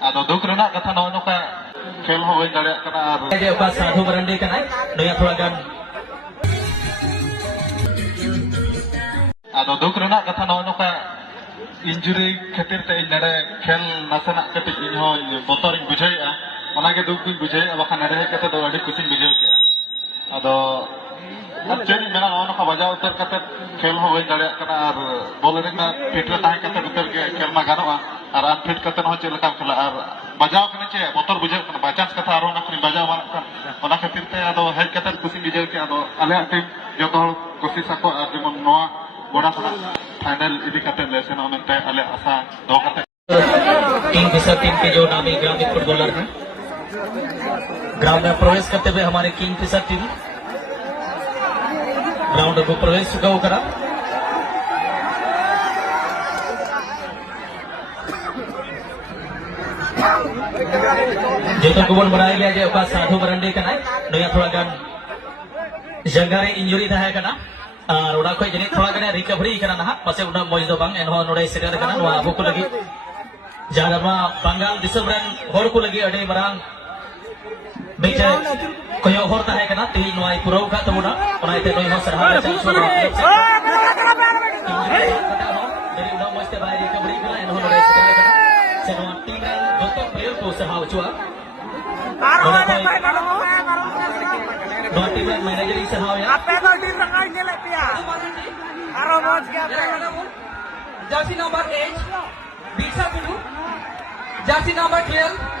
Ado duk rena kata nono ka खेल हो गई दड़े कना और साधु मरंडी का नाई नया थोड़ा गान ado duk rena kata nono ka injury खातिर ते नड़े खेल नसना कति इन्हो बोतर बुझाई आ ओनागे दुक भी बुझाई अब खान नड़े कते दो अड़ी कुछ बुझाई के ado चेन मेरा nono का बजाव उतर कते खेल हो गई दड़े कना और बोलर का फिट ताहे कते उतर के खेल मा गानोआ और फिट कते न चेल का खेला और बजाव कने चे बोतर बुझाई कना बाचांस कथा आरो ना खनि बजाव माना ओना खातिर ते ado हेड कते कुछ बुझाई के ado आले टीम जो तो कोशिश को और जेमन नोआ गोड़ा सना फाइनल इदी कते ले सेना ओनते आले आशा दो कते किंग फिशर टीम के जो नामी ग्रामीण फुटबॉलर हैं ग्राउंड में प्रवेश करते हुए हमारे किंग फिशर टीम ग्राउंड को प्रवेश चुका होकर जो तो बनाया गया जो का साधु मरंडी का नया थोड़ा गान जंगारे इंजुरी था है करना और उड़ा कोई जनी थोड़ा गने रिकवरी करना ना पासे उड़ा मौज दो बांग एनहो नोडे सेटर करना वा अबु को लगी जागरमा बंगाल दिसब्रन होर को लगी अडे मरांग बेचे कोयो होरता है करना ती नोई पुरो का तमुना ओनाइते नोई हो सरहा चांस हो देरी उड़ा मस्ते बाय रिकवरी करना एनहो नोडे सेटर करना सेनो टीम रन जोतो प्लेयर को सरहा चुआ टीम रन मैनेजर ही सरहा या apa itu di tengah jelek dia aromos gak Jersey number 8 Bisa dulu Jersey number 12